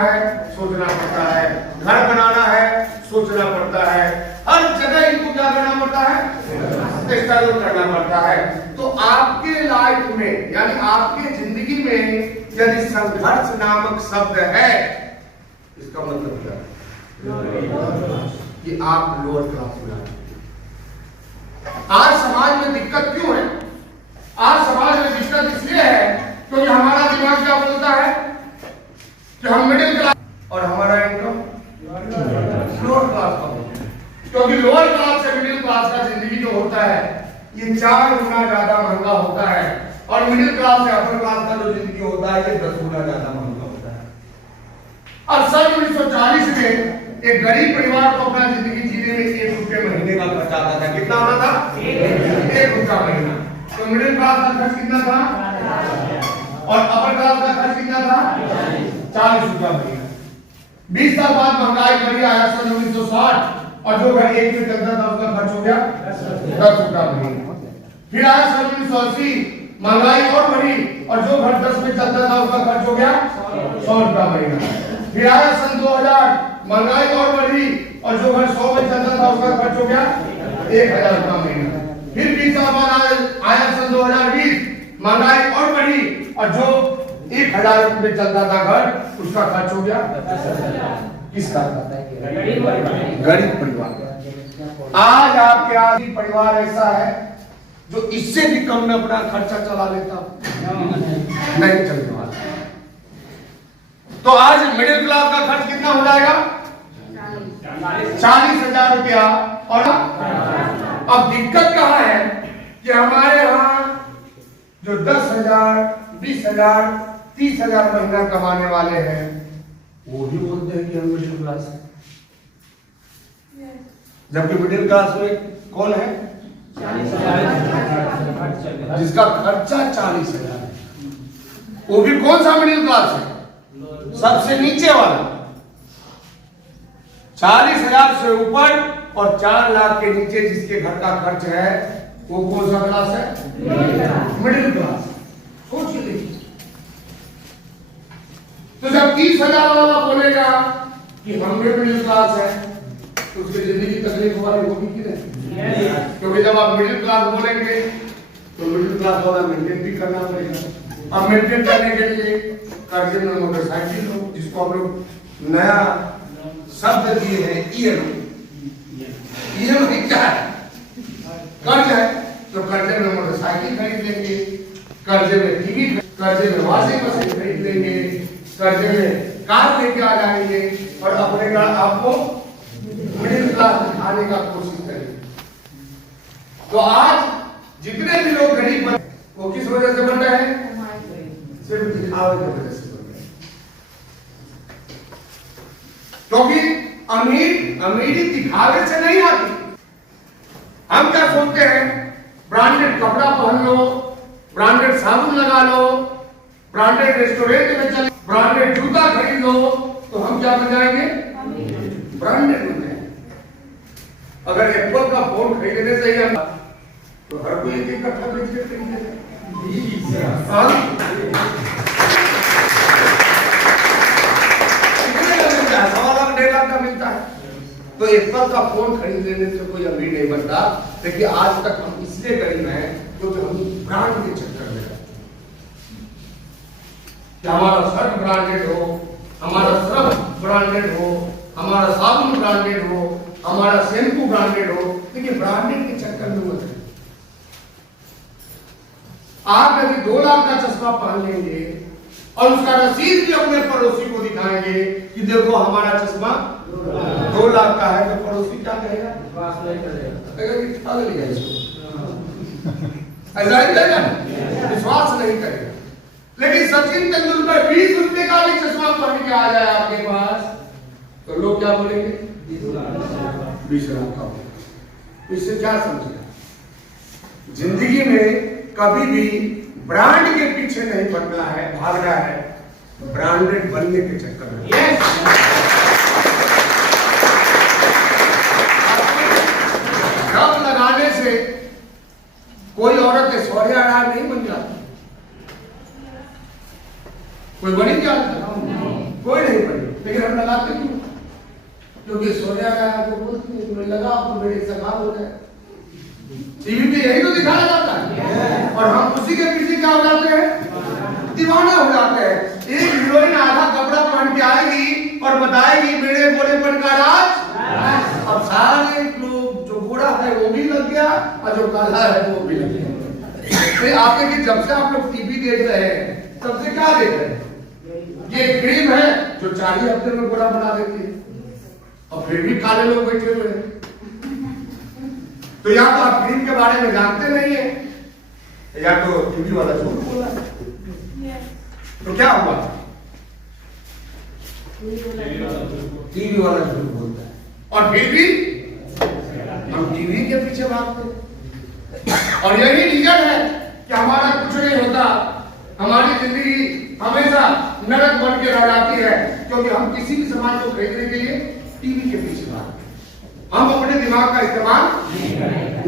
है सोचना पड़ता है, घर बनाना है सोचना पड़ता है, हर जगह इनको क्या करना पड़ता है, स्ट्रगल करना पड़ता है। तो आपके लाइफ में यानी आपके जिंदगी में यदि संघर्ष नामक शब्द है, इसका मतलब क्या है कि आप लोअर क्लास में आए। आज समाज में दिक्कत क्यों है? आज समाज में दिक्कत इसलिए है क्योंकि हमारा दिमाग क्या बोलता है कि हम मिडिल क्लास और हमारा इनकम लोअर क्लास का होता है। क्योंकि लोअर क्लास से मिडिल क्लास का जिंदगी जो होता है ये 4 गुना ज्यादा महंगा होता है, और मिडिल क्लास से अपर क्लास का जो जिंदगी होता है ये 10 गुना ज्यादा महंगा होता है। और सन 1940 में एक गरीब परिवार को अपना जिंदगी जीने में 1 रुपये महीने का खर्च आता था। कितना होता था? 1 रुपया महीना। तो मिडिल क्लास का खर्च कितना था और अपर क्लास का खर्च कितना था? 40 रुपया महीना। 20 साल बाद महंगाई बढ़ी, आया सन 1960, और जो घर एक में चलता था उसका खर्च हो गया 10 रुपया महीना। फिर आया सन 1980, महंगाई और बढ़ी और जो घर 10 में चलता था उसका खर्च हो गया 100 रुपया महीना। फिर आया सन 2000, महंगाई और बढ़ी और जो घर 100 में चलता था उसका खर्च हो गया 1000 रुपया महीना। फिर 20 साल बाद आया सन 2020, महंगाई और बढ़ी और जो 1000 रुपये चलता था घर उसका खर्च हो गया किसका? गरीब परिवार। आज आपके आदि परिवार ऐसा है जो इससे भी कम में अपना खर्चा चला लेता नहीं चलने वाला। तो आज मिडिल क्लास का खर्च कितना हो जाएगा? 40,000 रुपया। और अब दिक्कत कहाँ है कि हमारे यहाँ जो 10,000, 20,000, 30,000 महीना कमाने वाले हैं वो भी बोलते हैं कि हम मिडिल क्लास हैं, जबकि मिडिल क्लास में कौन है? जिसका खर्चा 40,000 है। वो भी कौन सा मिडिल क्लास है? सबसे नीचे वाला। 40,000 से ऊपर और 4 लाख के नीचे जिसके घर का खर्च है वो कौन सा क्लास है? Middle class. सोचिए देखिए, तो जब 30,000 वाला बोलेगा कि हम भी मिडिल क्लास है तो उसकी जिंदगी तकलीफ वाली होगी कि नहीं? क्योंकि जब आप मिडिल क्लास बोलेंगे तो मिडिल क्लास वाला मेंटेन भी करना पड़ेगा। अब मेंटेन करने के लिए कर्ज में मोटरसाइकिल लो, जिसको हम लोग नया शब्द दिए हैं ईएमआई। क्या है? कर्ज है तो कर्जे में मोटरसाइकिल खरीद लेंगे, कर्जे में टीवी, कर्जे में वॉशिंग मशीन खरीद लेंगे, कर्जे में कार लेके आ जाएंगे और अपने का आपको मिडिल क्लास दिखाने का कोशिश करेंगे। तो आज जितने भी लोग गरीब बने वो किस वजह से बन रहे हैं? सिर्फ दिखावे की वजह से बन रहे हैं। क्योंकि अमीरी दिखावे से नहीं आती। हम क्या सोचते हैं? ब्रांडेड कपड़ा पहन लो, ब्रांडेड साबुन लगा लो, ब्रांडेड रेस्टोरेंट में चले, ब्रांडेड जूता खरीद लो तो हम क्या बन जाएंगे? ब्रांडेड बन जाएंगे। अगर एप्पल का फोन खरीदने से ही हम तो हर कोई एक इकट्ठा बेच के खरीदेगा। सवा लाख 1.5 लाख का मिलता है। तो एप्पल का फोन खरीद लेने से कोई अमीर नहीं बनता। लेकिन आज तक हम इसलिए गरीब हैं क्योंकि हम ब्रांड के चक्कर में कि हमारा शर्ट ब्रांडेड हो, हमारा सर्फ ब्रांडेड हो, हमारा साबुन ब्रांडेड हो, हमारा शैम्पू ब्रांडेड हो, लेकिन ब्रांडेड के चक्कर में मत है। आप यदि 2 लाख का चश्मा पहन लेंगे और उसका रसीद भी अपने पड़ोसी को दिखाएंगे कि देखो हमारा चश्मा 2 लाख का है, तो पड़ोसी क्या कहेगा? विश्वास नहीं करेगा। लेकिन सचिन तेंदुलकर 20 रुपए का भी चश्मा पहन के आ जाए आपके पास तो लोग क्या बोलेंगे? 20 लाख का। इससे क्या समझेगा? जिंदगी में कभी भी ब्रांड के पीछे नहीं बनना है, भागना है ब्रांडेड बनने के चक्कर में। ड्रग लगाने से कोई औरत ऐश्वर्या राय नहीं बन जाती। कोई बनी क्या? कोई नहीं बनी। लगाते क्यों? क्योंकि सोनिया गांधी को बोलती है तुम्हें लगा तो मेरे से काम हो जाए। टीवी पे यही तो दिखाया जाता है और हम उसी के पीछे क्या हो जाते हैं, दीवाना हो जाते हैं। एक हीरोइन आधा कपड़ा पहन के आएगी और बताएगी मेरे गोरेपन का राज। अब सारे लोग, जो बूढ़ा है वो भी लग गया और जो काला है वो भी लग गया। आपके कि जब से आप लोग टीवी देख रहे हैं तब से क्या देख रहे हैं, ये क्रीम है जो 4 हफ्ते में गोरा बना देती है और फिर भी काले लोग बैठे हुए हैं। तो या तो आप क्रीम के बारे में जानते नहीं है या तो टीवी वाला झूठ बोला है। तो क्या हुआ, टीवी वाला झूठ बोलता है और फिर भी हम टीवी के पीछे भागते हैं। और यही रीजन है कि हमारा कुछ नहीं होता, हमारी जिंदगी हमेशा नरक बन के रह जाती है, क्योंकि हम किसी भी सामान को खरीदने के लिए टीवी के पीछे भागते हैं। हम अपने दिमाग का इस्तेमाल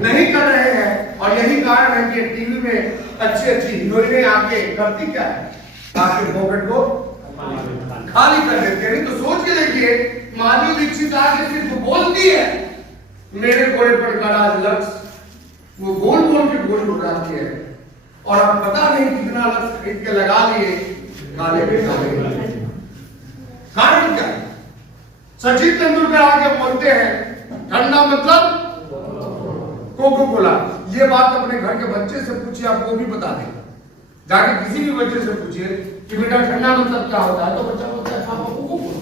नहीं कर रहे हैं और यही कारण है कि टीवी में अच्छी अच्छी हीरोइनें आके करती क्या है, आपके पॉकेट को खाली कर देते हैं। तो सोच के देखिए, माधुरी दीक्षित आके सिर्फ बोलती है मेरे गोरेपन का राज लक्ष्य, वो बोल बोल के गोल उड़ाती है और अब पता नहीं कितना लक्ष्य खरीद के लगा लिए काले पे काले। कारण क्या है? सचिन तेंदुलकर आके बोलते हैं ठंडा मतलब कोको कोला। ये बात अपने घर के बच्चे से पूछिए, आपको भी बता देगा। जाके किसी भी बच्चे से पूछिए कि बेटा ठंडा मतलब क्या होता है, तो बच्चा बोलता है पापा कोको कोला।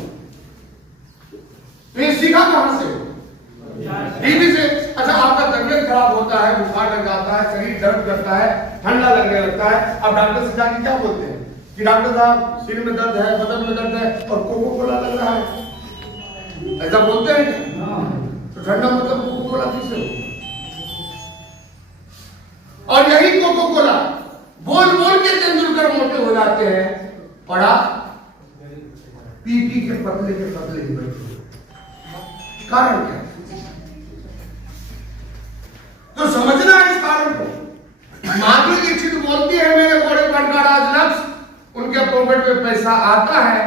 तो ये सीखा कहां से? टीवी से। अच्छा, आपका तबीयत खराब होता है, बुखार लग जाता है, शरीर दर्द करता है, ठंडा लगने लगता है, अब डॉक्टर से जाके क्या बोलते हैं कि डॉक्टर साहब सिर में दर्द है, बदन में दर्द है और कोको कोला लग रहा है, ऐसा बोलते हैं। तो ठंडा मतलब कोको कोला किसे? और यही कोको कोला बोल बोल के तेंदुलकर मोटे हो जाते हैं और आप पी पी के पतले ही बैठे। कारण क्या? तो समझना है इस कारण को। माधुरी दीक्षित बोलती है मेरे गोरेपन का राज लक्ष्य, उनके पॉकेट में पैसा आता है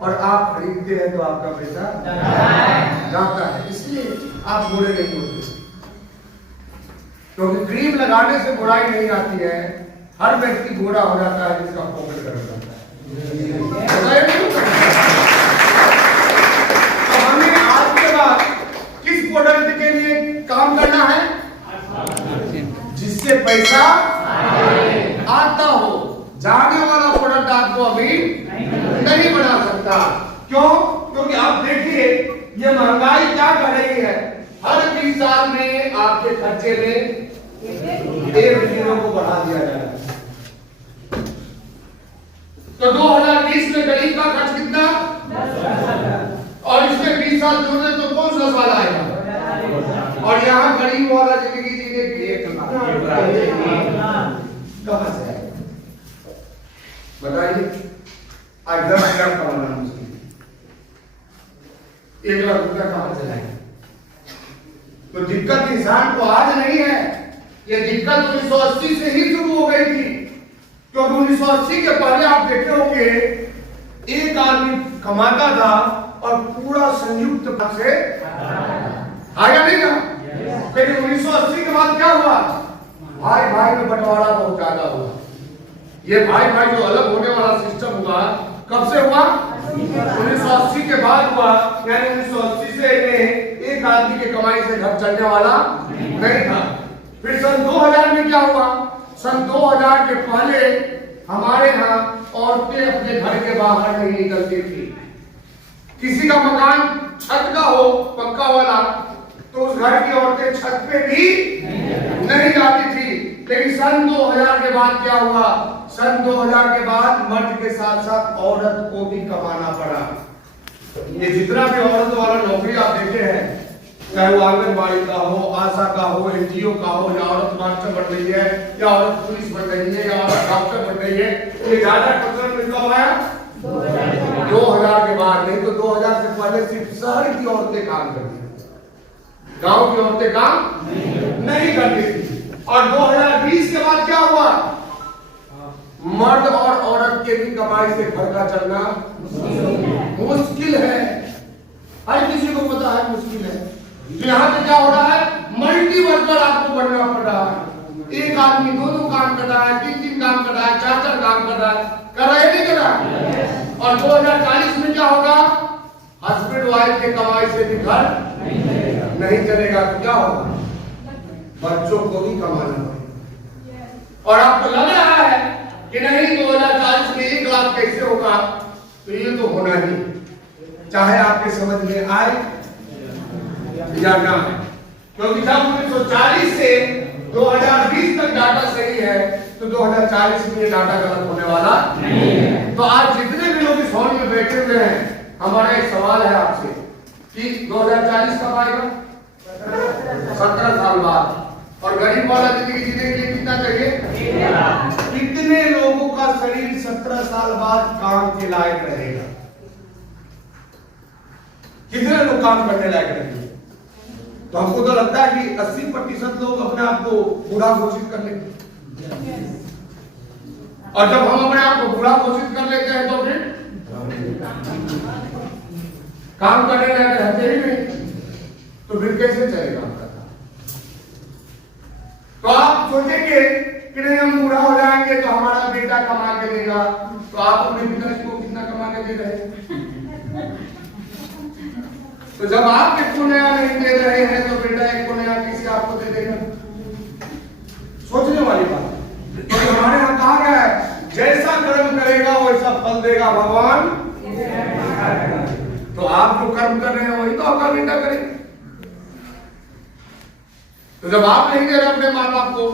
और आप खरीदते हैं तो आपका पैसा जाता है। इसलिए आप गोरे नहीं होते, क्योंकि क्रीम लगाने से बुराई नहीं आती है। हर व्यक्ति गोरा हो जाता है जिसका पॉकेट गर्म रहता है। तो हमें आज के बाद किस प्रोडक्ट के लिए काम करना है? जिससे पैसा आता हो। जाने वाला प्रोडक्ट आपको अभी नहीं बना सकता। क्यों? क्योंकि आप देखिए ये महंगाई क्या कर रही है, हर 20 साल में आपके खर्चे में 1 को बढ़ा दिया जा रहा है। तो 2020 में गरीब का खर्च कितना, और इसमें 20 साल जोड़े तो कौन सा साल आएगा? और यहाँ गरीब वाला जिंदगी जीने के लिए कहां से आएगा बताइए? आज 10 लाख कमाना मुश्किल, 1 लाख रुपया कहां से लाएंगे? तो दिक्कत इंसान को आज नहीं है, ये दिक्कत 1980 से ही शुरू हो गई थी। क्योंकि 1980 के पहले आप देखे होंगे एक आदमी कमाता था और पूरा संयुक्त से आया नहीं था। फिर 1980 के बाद क्या हुआ? भाई भाई में बंटवारा बहुत ज्यादा हुआ। ये भाई भाई जो अलग होने वाला सिस्टम हुआ, कब से हुआ? 1980 के बाद हुआ। यानी 1980 से एक आदमी के कमाई से घर चलने वाला नहीं था। फिर सन 2000 में क्या हुआ? सन 2000 के पहले हमारे यहाँ औरतें अपने घर के बाहर नहीं निकलती थी। किसी का मकान छत का हो पक्का वाला, तो उस घर की औरतें छत पे भी नहीं जाती थी। लेकिन सन 2000 के बाद क्या हुआ? सन 2000 के बाद मर्द के साथ साथ औरत को भी कमाना पड़ा। ये जितना भी औरत वाला नौकरी आप देखे हैं, चाहे वो आंगनबाड़ी का हो, आशा का हो, एनजीओ का हो, या औरत मास्टर बन रही है, या औरत पुलिस बन रही है, या औरत डॉक्टर बन रही है, ये ज्यादा पसंद कब आया? 2000 के बाद। नहीं तो 2000 से पहले सिर्फ शहर की औरतें काम करती थी, गांव की औरतें काम नहीं करती थी। और 2020 के बाद क्या हुआ? मर्द और औरत के भी कमाई से घर का चलना मुश्किल है। 2040 में क्या होगा? हस्बैंड वाइफ के कमाई से भी घर नहीं चलेगा तो क्या होगा? बच्चों को भी कमाना पड़ेगा। और आपको लग रहा है कि नहीं 2040 में 1 लाख कैसे होगा, तो ये तो होना ही, चाहे आपके समझ में आए या ना आए। क्योंकि जब 1940 से 2020 तक डाटा सही है तो 2040 में ये डाटा गलत होने वाला नहीं है। तो आज जितने भी लोग इस हॉल में बैठे हुए हैं, हमारा एक सवाल है आपसे कि 2040 कब आएगा? 17 साल बाद। और गरीब वाला जिंदगी जीने के लिए कितना चाहिए? कितने लोगों का शरीर 17 साल बाद काम के लायक रहेगा? कितने लोग काम करने लायक रहेंगे? तो हमको तो लगता है कि 80% लोग अपने आप को बूढ़ा घोषित कर लेंगे। और जब हम अपने आप को बूढ़ा घोषित कर लेते हैं तो फिर काम करने लायक रहते ही नहीं, तो फिर कैसे चलेगा आपका? तो आप सोचेंगे कि नहीं हम बूढ़ा हो जाएंगे तो हमारा बेटा कमा के देगा, तो आप अपने पिताजी को कितना कमा के दे रहे हैं? तो जब आप 1 नया नहीं दे रहे हैं तो बेटा 1 नया किसी आपको दे देगा? सोचने वाली बात। तो हमारे यहाँ कहा गया है जैसा कर्म करेगा वैसा फल देगा भगवान। तो आप जो कर्म कर रहे हैं वही तो आपका बेटा करेगा। तो जब आप नहीं दे रहे अपने माँ बाप को,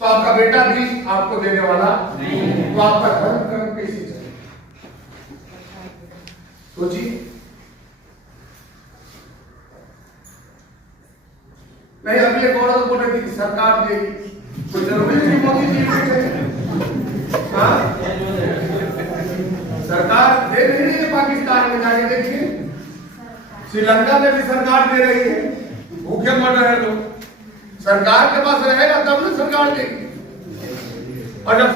तो आपका बेटा भी आपको देने वाला नहीं। तो आपका धर्म कर्म कैसे चलेगा? सोचिए। नहीं अगले गौरव बोले थी सरकार देगी, कोई जरूरी नहीं मोदी जी हाँ सरकार दे रही है। पाकिस्तान में जाके देखिए, श्रीलंका में भी सरकार दे रही है, भूखे मर रहे लोग। सरकार के पास रहेगा तब ना सरकार देगी। और जब